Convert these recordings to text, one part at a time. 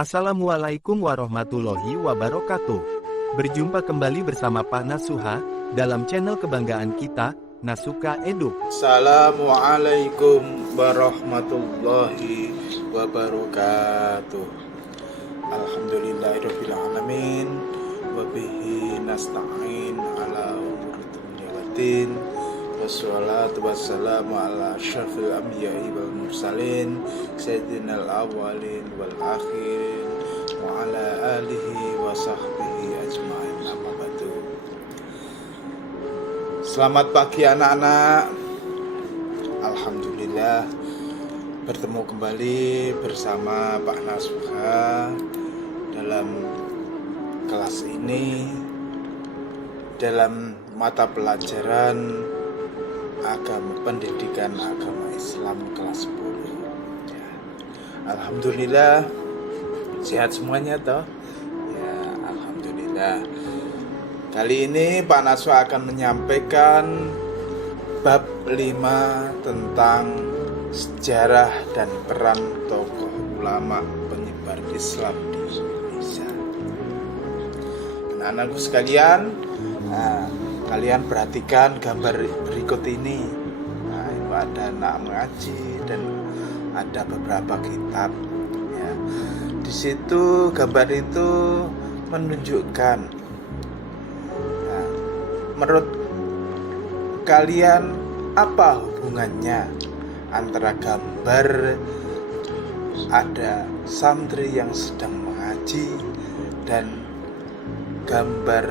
Assalamualaikum warahmatullahi wabarakatuh. Berjumpa kembali bersama Pak Nasuha dalam channel kebanggaan kita, Nasuka Edu. Assalamualaikum warahmatullahi wabarakatuh. Alhamdulillahirabbil alamin wa bihi nasta'in ala umuri dunya waddin. Wassalatu wassalamu ala asyrafil anbiya'i wal mursalin sayyidinal awwalin wal akhirin wa ala alihi wa sahbihi ajma'in, amma ba'du. Selamat pagi anak-anak. Alhamdulillah bertemu kembali bersama Pak Nasuha dalam kelas ini, dalam mata pelajaran pendidikan agama Islam kelas 10. Ya. Alhamdulillah sehat semuanya toh? Ya, alhamdulillah. Kali ini Pak Nasuha akan menyampaikan bab 5 tentang sejarah dan peran tokoh ulama penyebar Islam di Indonesia. Anak-anakku sekalian, kalian perhatikan gambar berikut ini. Itu ada anak mengaji dan ada beberapa kitab. Ya. Di situ gambar itu menunjukkan. Menurut kalian apa hubungannya antara gambar ada santri yang sedang mengaji dan gambar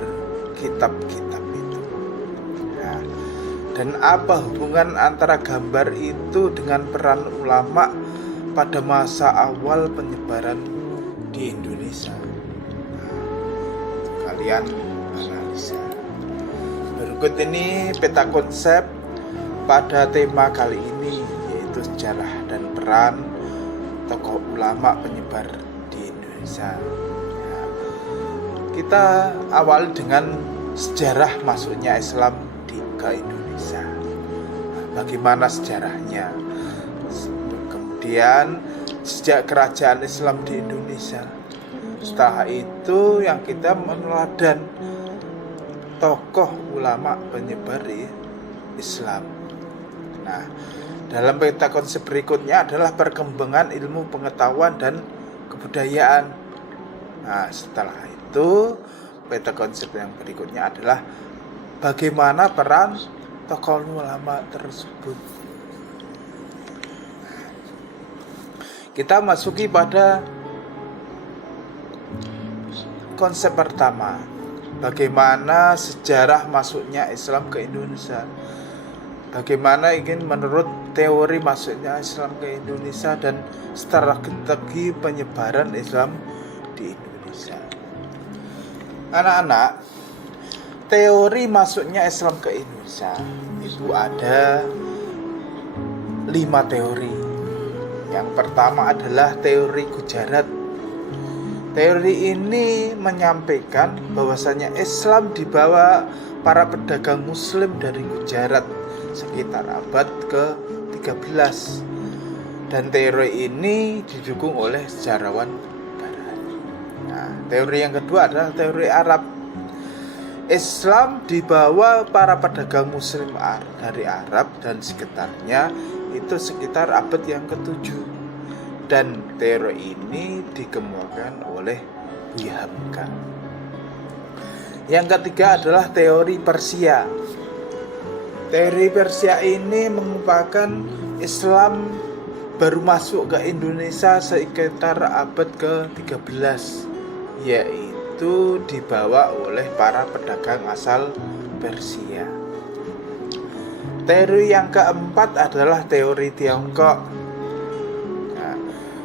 kitab-kitab itu? Nah, dan apa hubungan antara gambar itu dengan peran ulama pada masa awal penyebaran di Indonesia? Nah, kalian analisa. Berikut ini peta konsep pada tema kali ini, yaitu sejarah dan peran tokoh ulama penyebar di Indonesia. Ya, kita awali dengan sejarah masuknya Islam ke Indonesia. Bagaimana sejarahnya? Kemudian sejak kerajaan Islam di Indonesia. Setelah itu yang kita meneladani tokoh ulama penyebar Islam. Nah, dalam peta konsep berikutnya adalah perkembangan ilmu pengetahuan dan kebudayaan. Nah, setelah itu peta konsep yang berikutnya adalah bagaimana peran tokoh ulama tersebut. Kita masuki pada konsep pertama. Bagaimana sejarah masuknya Islam ke Indonesia? Bagaimana ingin menurut teori masuknya Islam ke Indonesia dan strategi penyebaran Islam di Indonesia? Anak-anak, teori masuknya Islam ke Indonesia itu ada 5 teori. Yang pertama adalah teori Gujarat. Teori ini menyampaikan bahwasanya Islam dibawa para pedagang muslim dari Gujarat sekitar abad ke-13. Dan teori ini didukung oleh sejarawan barat. Nah, teori yang kedua adalah teori Arab. Islam dibawa para pedagang muslim dari Arab dan sekitarnya itu sekitar abad yang ke-7. Dan teori ini dikemukakan oleh Buya Hamka. Yang ketiga adalah teori Persia. Teori Persia ini mengupakan Islam baru masuk ke Indonesia sekitar abad ke-13, yaitu dibawa oleh para pedagang asal Persia. Teori yang keempat adalah teori Tiongkok.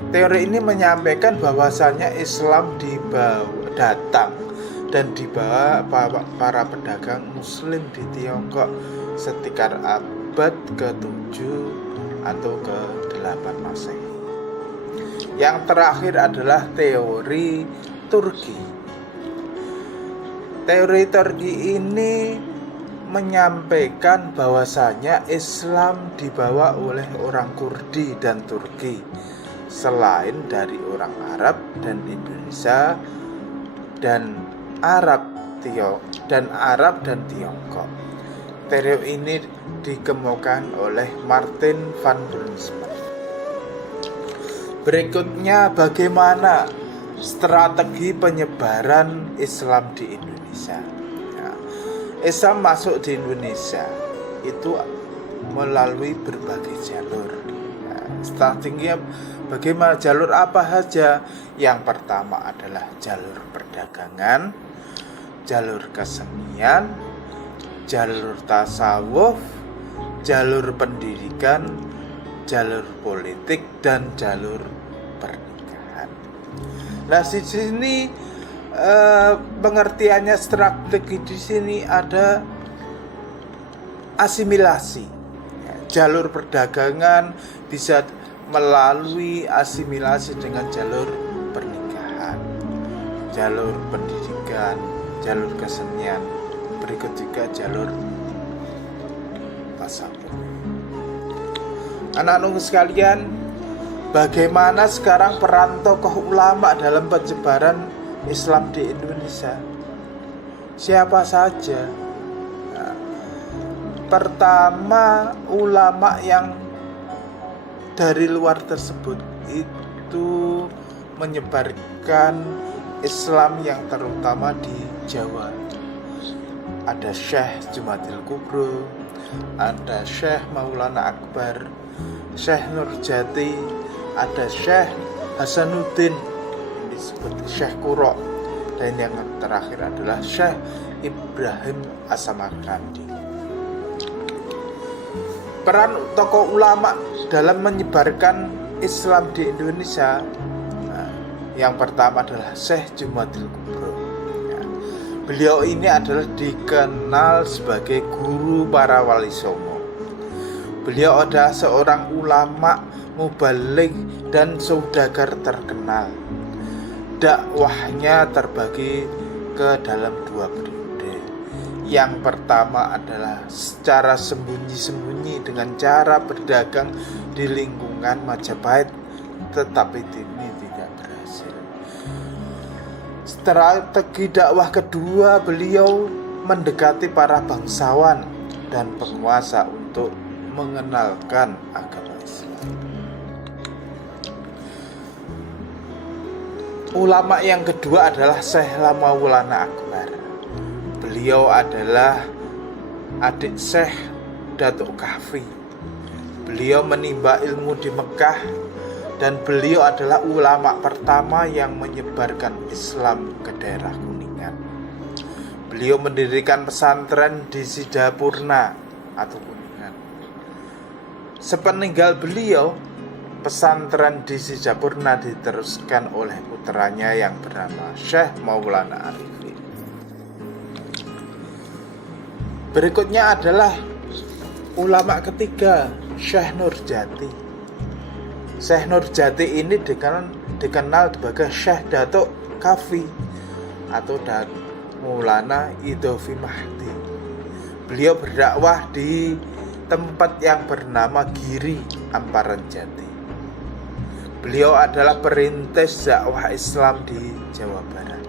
Teori ini menyampaikan bahwasannya Islam datang dan dibawa para pedagang muslim di Tiongkok sekitar abad ke-7 atau ke-8 Masehi. Yang terakhir adalah teori Turki. Teori Turki ini menyampaikan bahwasanya Islam dibawa oleh orang Kurdi dan Turki selain dari orang Arab dan Indonesia dan Arab dan Tiongkok. Teori ini dikemukakan oleh Martin van Brunsum. Berikutnya, bagaimana strategi penyebaran Islam di Indonesia. Islam masuk di Indonesia itu melalui berbagai jalur. Strateginya bagaimana? Jalur apa saja? Yang pertama adalah jalur perdagangan, jalur kesenian, jalur tasawuf, jalur pendidikan, jalur politik, dan jalur pernikahan. Nah, di sini pengertiannya strategi di sini ada asimilasi. Jalur perdagangan bisa melalui asimilasi dengan jalur pernikahan, jalur pendidikan, jalur kesenian, berikut juga jalur tasawuf. Anak-anak sekalian, bagaimana sekarang peran tokoh ulama dalam penyebaran Islam di Indonesia? Siapa saja? Pertama, ulama yang dari luar tersebut itu menyebarkan Islam yang terutama di Jawa. Ada Syekh Jumadil Kubro, ada Syekh Maulana Akbar, Syekh Nurjati, ada Syekh Hasanuddin, disebut Syekh Quro, dan yang terakhir adalah Syekh Ibrahim As-Samarkandi. Peran tokoh ulama dalam menyebarkan Islam di Indonesia, yang pertama adalah Syekh Jumadil Kubro. Beliau ini adalah dikenal sebagai guru para wali songo. Beliau adalah seorang ulama, mubaligh, dan saudagar terkenal. Dakwahnya terbagi ke dalam dua periode. Yang pertama adalah secara sembunyi-sembunyi dengan cara berdagang di lingkungan Majapahit, tetapi ini tidak berhasil. Strategi dakwah kedua, beliau mendekati para bangsawan dan penguasa untuk mengenalkan agama Islam. Ulama yang kedua adalah Syekh Maulana Akbar. Beliau adalah adik Syekh Datuk Kahfi. Beliau menimba ilmu di Mekah dan beliau adalah ulama pertama yang menyebarkan Islam ke daerah Kuningan. Beliau mendirikan pesantren di Sidapurna atau Kuningan. Sepeninggal beliau, pesantren di Sidapurna diteruskan oleh putranya yang bernama Syekh Maulana Arifin. Berikutnya adalah ulama ketiga, Syekh Nurjati. Syekh Nurjati ini dikenal sebagai Syekh Datuk Kahfi atau Maulana Idhofi Mahdi. Beliau berdakwah di tempat yang bernama Giri, Amparan Jati. Beliau adalah perintis dakwah Islam di Jawa Barat.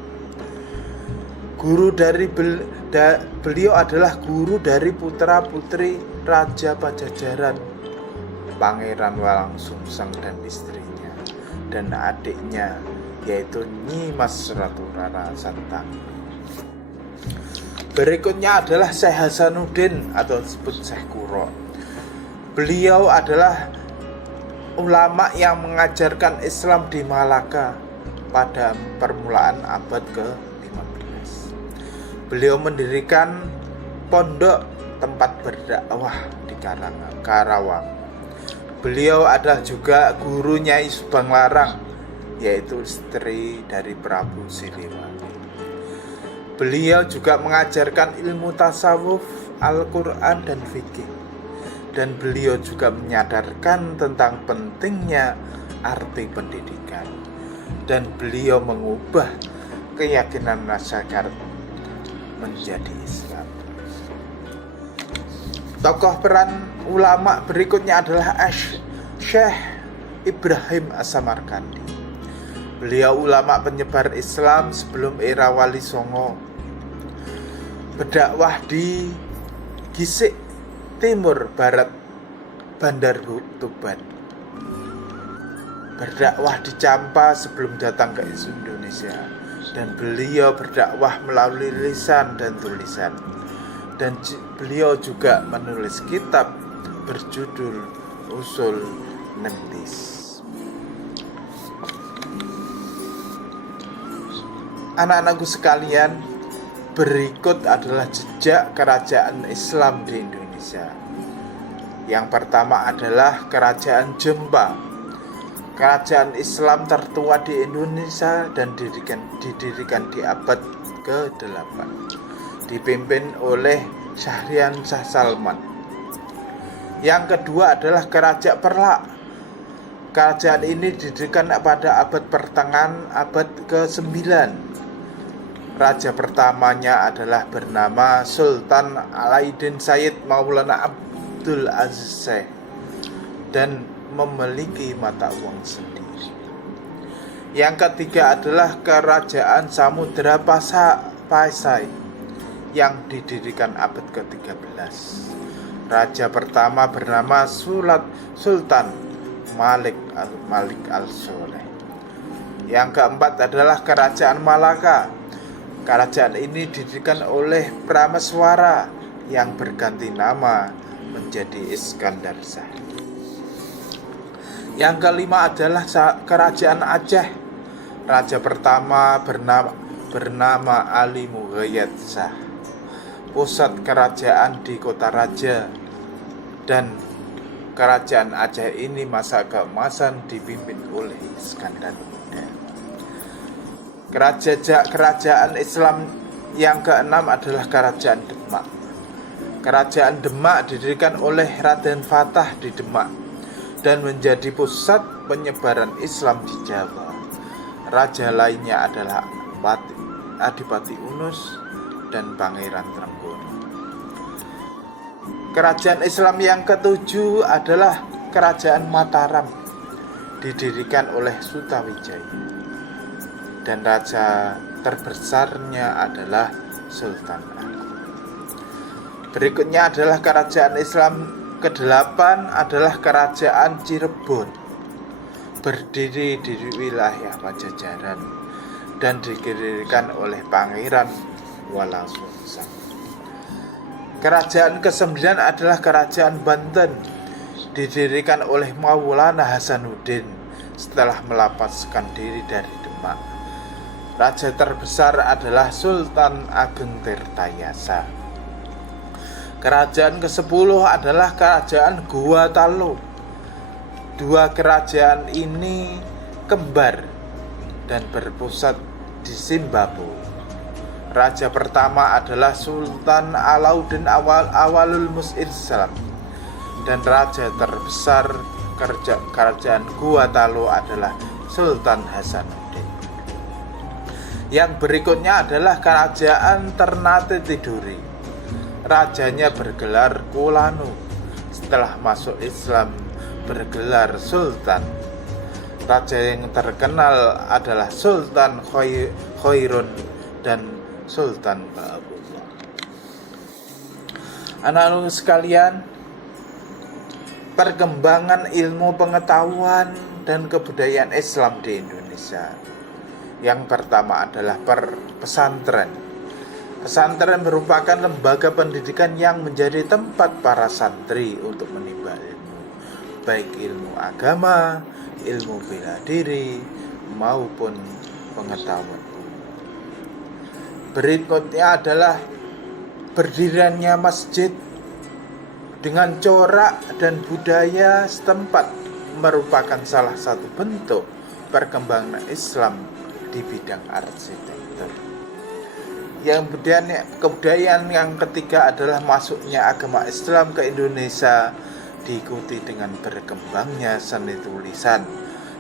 Beliau adalah guru dari putra-putri Raja Pajajaran, Pangeran Walangsungsang dan istrinya, dan adiknya yaitu Nyi Mas Ratu Rara Santang. Berikutnya adalah Syekh Hasanuddin atau disebut Syekh Quro. Beliau adalah ulama yang mengajarkan Islam di Malaka pada permulaan abad ke-15. Beliau mendirikan pondok tempat berdakwah di Karawang. Beliau adalah juga guru Nyai Subang Larang, yaitu istri dari Prabu Siliwangi. Beliau juga mengajarkan ilmu tasawuf, Al-Quran, dan fikih. Dan beliau juga menyadarkan tentang pentingnya arti pendidikan. Dan beliau mengubah keyakinan masyarakat menjadi Islam. Tokoh peran ulama berikutnya adalah Syekh Ibrahim As-Samarkandi. Beliau ulama penyebar Islam sebelum era Wali Songo. Berdakwah di Gisik, Timur Barat Bandar Tuban. Berdakwah di Campa sebelum datang ke Indonesia. Dan beliau berdakwah melalui lisan dan tulisan. Dan beliau juga menulis kitab berjudul Usul Nentis. Anak-anakku sekalian, berikut adalah jejak kerajaan Islam di Indonesia. Yang pertama adalah Kerajaan Jempa. Kerajaan Islam tertua di Indonesia dan didirikan di abad ke-8. Dipimpin oleh Syahrian Shah Salman. Yang kedua adalah Kerajaan Perlak. Kerajaan ini didirikan pada abad pertengahan abad ke-9. Raja pertamanya adalah bernama Sultan Alauddin Sayyid Maulana Abdul Aziz Syekh dan memiliki mata uang sendiri. Yang ketiga adalah Kerajaan Samudra Pasai yang didirikan abad ke-13. Raja pertama bernama Sultan Malik al-Soleh. Yang keempat adalah Kerajaan Malaka. Kerajaan ini didirikan oleh Prameswara yang berganti nama menjadi Iskandar Shah. Yang kelima adalah Kerajaan Aceh. Raja pertama bernama Ali Mughayat Shah. Pusat kerajaan di Kota Raja. Dan Kerajaan Aceh ini masa keemasan dipimpin oleh Iskandar Muda. Kerajaan Islam yang keenam adalah Kerajaan Demak. Kerajaan Demak didirikan oleh Raden Fatah di Demak dan menjadi pusat penyebaran Islam di Jawa. Raja lainnya adalah Adipati Unus dan Pangeran Trenggolo. Kerajaan Islam yang ketujuh adalah Kerajaan Mataram, didirikan oleh Sutawijaya. Dan raja terbesarnya adalah Sultan Agung. Berikutnya adalah Kerajaan Islam ke-8 adalah Kerajaan Cirebon, berdiri di wilayah Pajajaran dan didirikan oleh Pangeran Walangsungsang. Kerajaan ke-9 adalah Kerajaan Banten, didirikan oleh Maulana Hasanuddin setelah melepaskan diri dari Demak. Raja terbesar adalah Sultan Ageng Tirtayasa. Kerajaan ke-10 adalah Kerajaan Gua Talo. Dua kerajaan ini kembar dan berpusat di Zimbabwe. Raja pertama adalah Sultan Alauddin Awalul Islam dan raja terbesar kerajaan Gua Talo adalah Sultan Hasanuddin. Yang berikutnya adalah Kerajaan Ternate Tidore. Rajanya bergelar Kulanu. Setelah masuk Islam bergelar Sultan. Raja yang terkenal adalah Sultan Khairun dan Sultan Ba'abullah. Anak-anak sekalian, perkembangan ilmu pengetahuan dan kebudayaan Islam di Indonesia. Yang pertama adalah pesantren. Pesantren merupakan lembaga pendidikan yang menjadi tempat para santri untuk menimba ilmu, baik ilmu agama, ilmu bela diri, maupun pengetahuan umum. Berikutnya adalah berdiriannya masjid dengan corak dan budaya setempat merupakan salah satu bentuk perkembangan Islam di bidang arsitektur. Yang kebudayaan yang ketiga adalah masuknya agama Islam ke Indonesia, diikuti dengan berkembangnya seni tulisan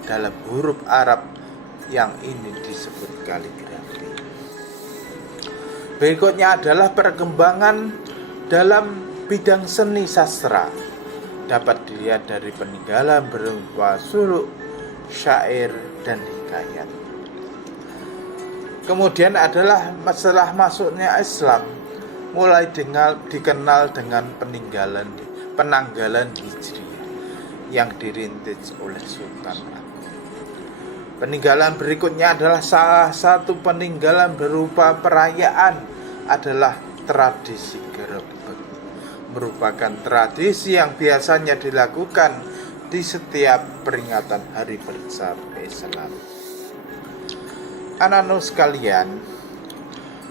dalam huruf Arab yang ini disebut kaligrafi. Berikutnya adalah perkembangan dalam bidang seni sastra. dapat dilihat dari peninggalan berupa suluk, syair, dan hikayat. Kemudian adalah masalah masuknya Islam, mulai dikenal dengan penanggalan Hijriah yang dirintis oleh Sultan Agung. Peninggalan berikutnya adalah salah satu peninggalan berupa perayaan adalah tradisi gerebek, merupakan tradisi yang biasanya dilakukan di setiap peringatan hari bersama Islam. Anak-anak sekalian,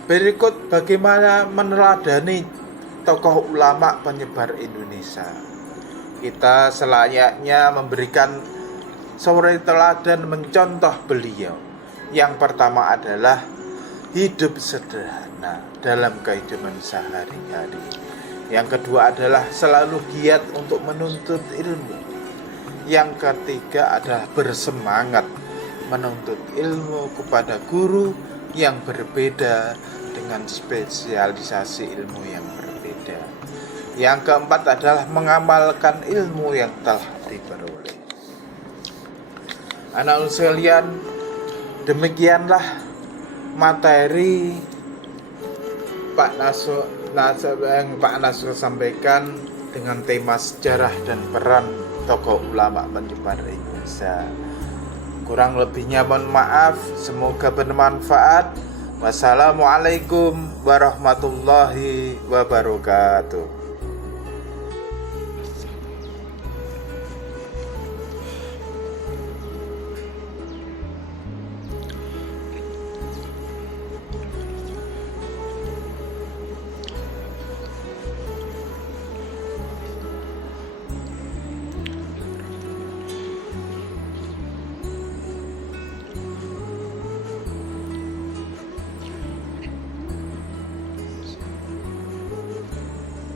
berikut bagaimana meneladani tokoh ulama penyebar Indonesia. Kita selayaknya memberikan suri teladan mencontoh beliau. Yang pertama adalah hidup sederhana dalam kehidupan sehari-hari. Yang kedua adalah selalu giat untuk menuntut ilmu. Yang ketiga adalah bersemangat menuntut ilmu kepada guru yang berbeda dengan spesialisasi ilmu yang berbeda. Yang keempat adalah mengamalkan ilmu yang telah diperoleh. Anak sekalian, demikianlah materi Pak Nasrul sampaikan dengan tema sejarah dan peran tokoh ulama penyebar Indonesia. Kurang lebihnya mohon maaf, semoga bermanfaat. Wassalamualaikum warahmatullahi wabarakatuh.